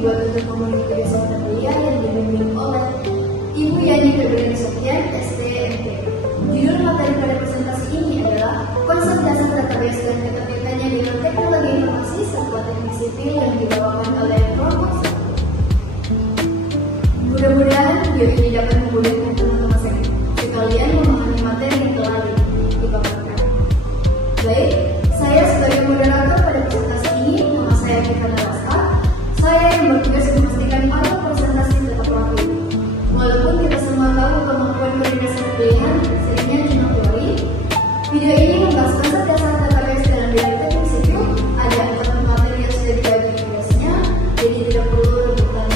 dibuat untuk memenuhi kebiasaan kuliah yang dibimbing oleh Ibu Yani Febriani Sofyan, STMT. Judul materi pada presentasi ini adalah konsep dasar database dan keterkaitannya dengan teknologi informasi serta teknik sipil yang dibawakan oleh kelompok. Mudah-mudahan video ini dapat memudahkan teman-teman sekalian memahami materi yang telah dipaparkan. Baik, saya sebagai moderator pada presentasi ini, nama saya Kifana Laska. Saya yang bertugas memastikan alur presentasi tetap rapi. Walaupun kita semua tahu kemampuan koordinasi pilihan seringnya cuma teori, video ini membahas konsep dasar database dalam bidang teknik sipil. Ada 4 materi yang sudah dibagi tugasnya, jadi tidak perlu rebutan.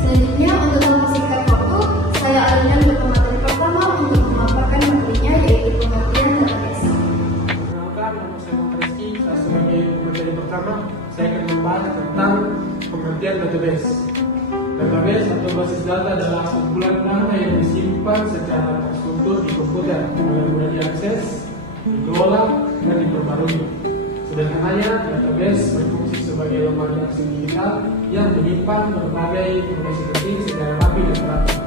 Selanjutnya, untuk mempersingkat waktu, saya alihkan ke materi pertama untuk memaparkan materinya, yaitu pengertian database. Perkenalkan, nama saya Muhammad Rizky. Saya sebagai materi pertama, saya akan membahas tentang pengertian database. Database atau basis data adalah kumpulan data yang disimpan secara terstruktur di komputer, dengan mudah diakses, dikelola, dan diperbarui. Sederhananya, database berfungsi sebagai lembaga arsip digital yang menyimpan berbagai informasi penting secara rapi dan teratur.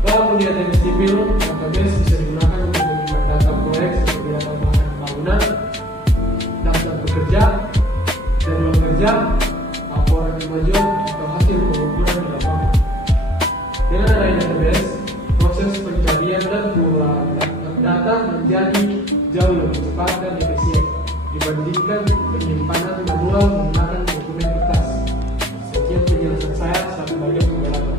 Dalam dunia teknik sipil, database bisa digunakan untuk menyimpan data proyek seperti data bahan bangunan, daftar pekerja, jadwal kerja, laporan kemajuan, atau hasil pengukuran di lapangan. Dengan adanya database, proses pencarian dan pengolahan data menjadi jauh lebih cepat dan efisien dibandingkan penyimpanan manual menggunakan dokumen kertas. Sekian penjelasan saya sebagai moderator.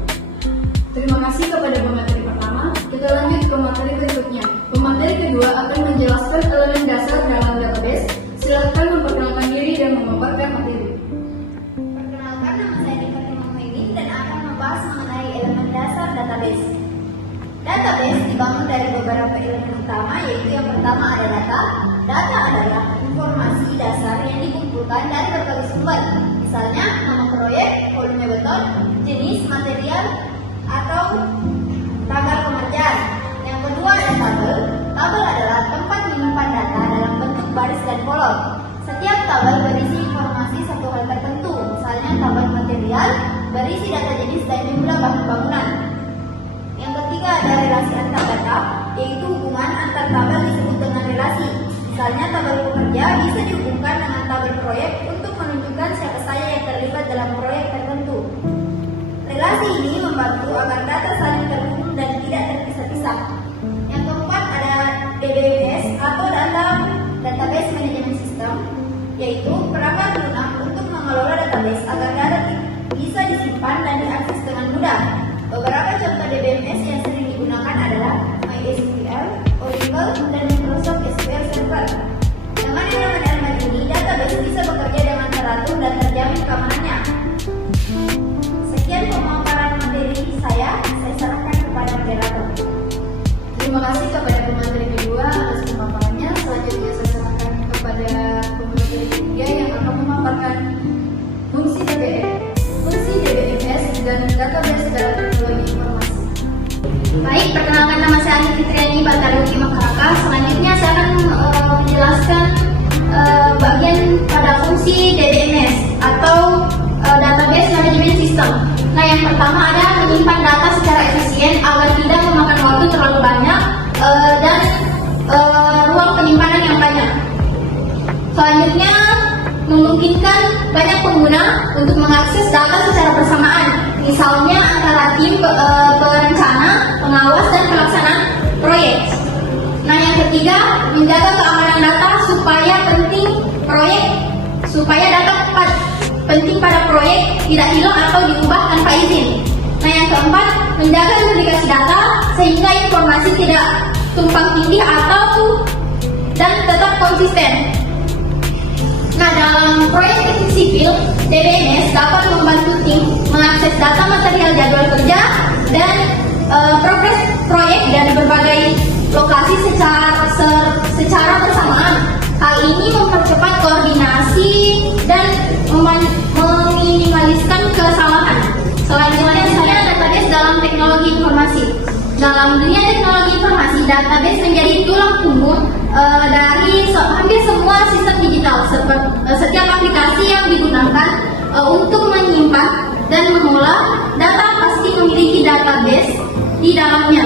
Terima kasih kepada pemateri pertama. Kita lanjut ke materi berikutnya. Pemateri kedua akan menjelaskan elemen dasar dalam database. Silakan memperkenalkan diri dan memaparkan materi. Perkenalkan, nama saya Nikati Muhammad dan akan membahas mengenai elemen dasar database. Database dibangun dari beberapa elemen utama, yaitu yang pertama ada data. Data adalah informasi dasar yang dikumpulkan dari berbagai sumber, misalnya nama proyek, volume beton, jenis material, atau tanggal pengerjaan. Yang kedua ada tabel. Tabel adalah tempat menyimpan data dalam bentuk baris dan kolom. Setiap tabel berisi informasi satu hal tertentu, misalnya tabel material berisi data jenis dan jumlah bahan bangunan. Yang ketiga ada relasi antar data, yaitu hubungan antar tabel disebut dengan relasi. Misalnya tabel pekerja bisa dihubungkan dengan tabel proyek untuk menunjukkan siapa saja yang terlibat dalam proyek tertentu. Relasi ini membantu agar data saling terhubung dan tidak terpisah-pisah. Yang keempat ada DBMS atau Database Management System, yaitu perangkat lunak untuk mengelola database agar data bisa disimpan dan diakses dengan mudah. Beberapa contoh DBMS yang sering digunakan adalah MySQL, Oracle, dan Microsoft SQL Server. Dengan elemen-elemen ini, database bisa bekerja dengan teratur dan terjamin keamanannya. Sekian pemaparan materi saya serahkan kepada moderator. Terima kasih kepada pemateri kedua atas pemaparannya. Selanjutnya saya serahkan kepada pemateri ketiga yang akan memaparkan fungsi DBMS dan database dalam teknologi informasi. Baik, perkenalkan, nama saya Ani Fitriani Bataruki Makaraka. Selanjutnya saya akan menjelaskan bagian pada fungsi DBMS atau Database Management System. Nah, yang pertama ada menyimpan data secara efisien agar tidak memakan waktu terlalu banyak dan ruang penyimpanan yang banyak. Selanjutnya memungkinkan banyak pengguna untuk mengakses data secara bersamaan, misalnya antara tim perencana, pengawas, dan pelaksana proyek. Nah, yang ketiga menjaga keamanan data supaya data penting pada proyek tidak hilang atau diubah tanpa izin. Nah, yang keempat menjaga duplikasi data sehingga informasi tidak tumpang tindih dan tetap konsisten. Nah, dalam proyek teknik sipil, DBMS dapat membantu tim mengakses data material jadwal kerja dan progres proyek dari berbagai lokasi secara bersamaan. Hal ini mempercepat koordinasi dan meminimaliskan kesalahan. Selanjutnya saya database dalam teknologi informasi. Dalam dunia teknologi informasi, database menjadi tulang punggung dari hampir semua sistem digital. Setiap aplikasi yang digunakan di dalamnya.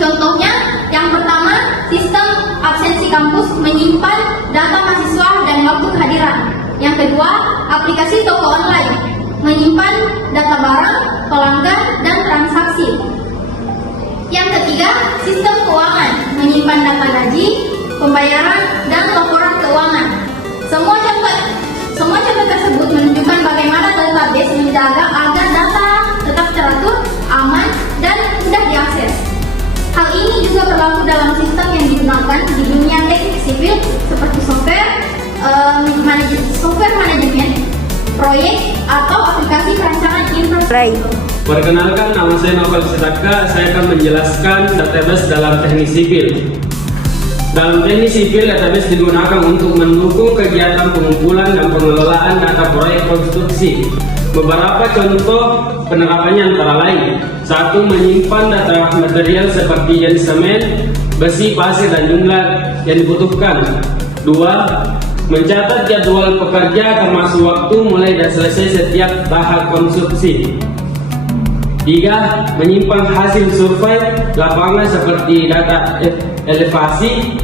Contohnya, yang pertama, sistem absensi kampus menyimpan data mahasiswa dan waktu kehadiran. Yang kedua, aplikasi toko online menyimpan data barang, pelanggan, dan transaksi. Yang ketiga, sistem keuangan menyimpan data gaji, pembayaran, dan laporan keuangan. Semua contoh tersebut menunjukkan bagaimana database menjaga agar data tetap teratur, aman, dan mudah diakses. Hal ini juga berlaku dalam sistem yang digunakan di dunia teknik sipil seperti software manajemen, proyek, atau aplikasi perancangan infrastruktur. Perkenalkan, nama saya Novel Sedaka. Saya akan menjelaskan database dalam teknik sipil. Dalam teknik sipil, database digunakan untuk mendukung kegiatan pengumpulan dan pengelolaan data proyek konstruksi. Beberapa contoh penerapannya antara lain: 1. Menyimpan data material seperti jenis semen, besi, pasir, dan jumlah yang dibutuhkan. 2. Mencatat jadwal pekerja termasuk waktu mulai dan selesai setiap tahap konstruksi. 3. Menyimpan hasil survei lapangan seperti data elevasi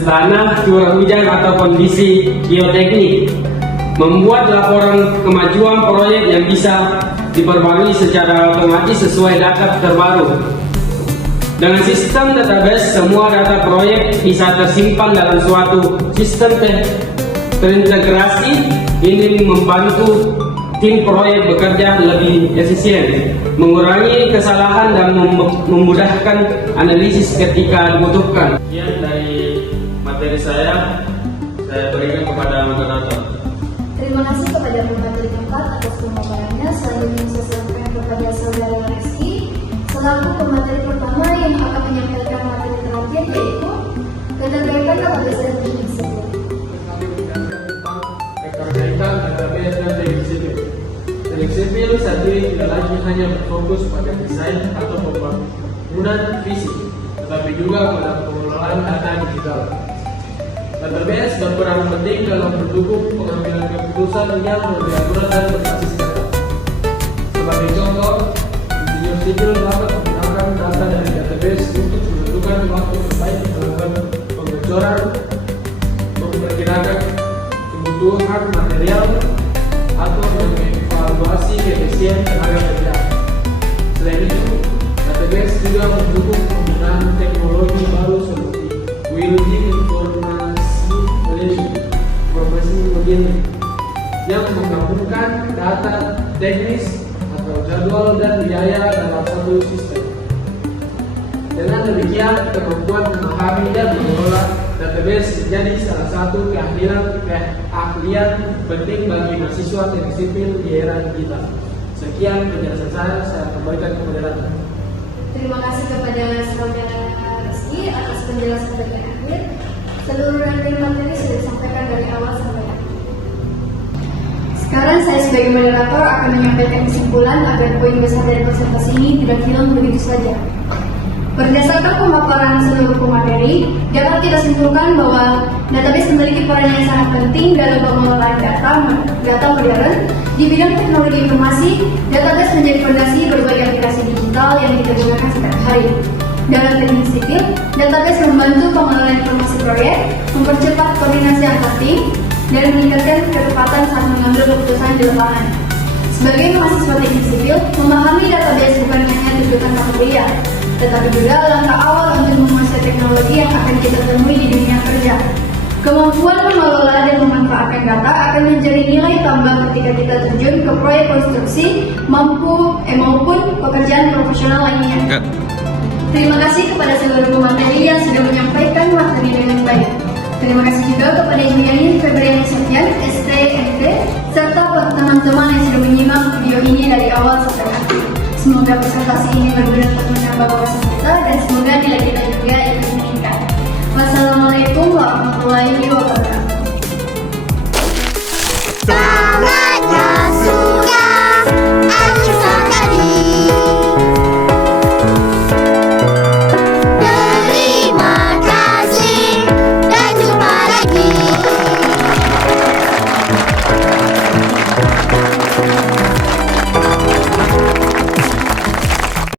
tanah, curah hujan, atau kondisi geoteknik. Membuat laporan kemajuan proyek yang bisa diperbarui secara otomatis sesuai data terbaru. Dengan sistem database, semua data proyek bisa tersimpan dalam suatu sistem terintegrasi. Ini membantu tim proyek bekerja lebih efisien, mengurangi kesalahan, dan memudahkan analisis ketika dibutuhkan. Sekian dari materi saya berikan kepada moderator. Terima kasih kepada pemateri keempat atas pemaparannya. Selanjutnya saya sampaikan kepada saudara Reski selaku pemateri pertama yang akan menyampaikan materi terakhir, yaitu keterkaitan database dan teknik sipil. Keterkaitan database dan teknik sipil. Teknik sipil saat ini tidak lagi hanya berfokus pada desain atau pembangunan fisik, tetapi juga pada pengelolaan data digital. Database berperan penting dalam mendukung pengambilan keputusan yang lebih akurat dan berbasis data. Sebagai contoh, insinyur sipil dapat menggunakan data dari database untuk menentukan waktu terbaik melakukan pengecoran, memperkirakan kebutuhan material, atau mengevaluasi keefisien tenaga kerja. Selain itu, database juga mendukung penggunaan teknologi baru seperti building information modeling yang menggabungkan data teknis atau jadwal dan biaya dalam satu sistem. Dengan demikian, kemampuan memahami dan mengelola database menjadi salah satu keahlian penting bagi mahasiswa teknik sipil di era digital. Sekian penjelasan saya kembalikan ke moderator. Terima kasih kepada saudara Reski atas penjelasan bagian akhir. Seluruh rangkaian materi sudah disampaikan dari awal sampai akhir. Sekarang saya sebagai moderator akan menyampaikan kesimpulan agar poin besar dari presentasi ini tidak hilang begitu saja. Berdasarkan pemaparan seluruh pemateri, dapat kita simpulkan bahwa database memiliki peran yang sangat penting dalam pengelolaan data modern. Di bidang teknologi informasi, database menjadi fondasi berbagai aplikasi digital yang kita gunakan setiap hari. Dalam teknik sipil, database membantu pengelolaan informasi proyek, mempercepat koordinasi antar tim, dan meningkatkan kecepatan saat mengambil keputusan di lapangan. Sebagai mahasiswa teknik sipil, memahami database bukan hanya tujuan mata kuliah, tetapi juga langkah awal untuk menguasai teknologi yang akan kita temui di dunia kerja. Kemampuan mengelola dan memanfaatkan data akan menjadi nilai tambah ketika kita terjun ke proyek konstruksi maupun pekerjaan profesional lainnya. Terima kasih kepada seluruh pemateri yang sudah menyampaikan materi dengan baik. Terima kasih juga kepada Ibu Yani Febriani Sofian, STMP, serta teman-teman yang sudah menyimak video ini dari awal sampai akhir. Semoga presentasi ini berguna untuk menambah wawasan kita dan semoga nilai kita juga ikut meningkat. Wassalamualaikum warahmatullahi wabarakatuh.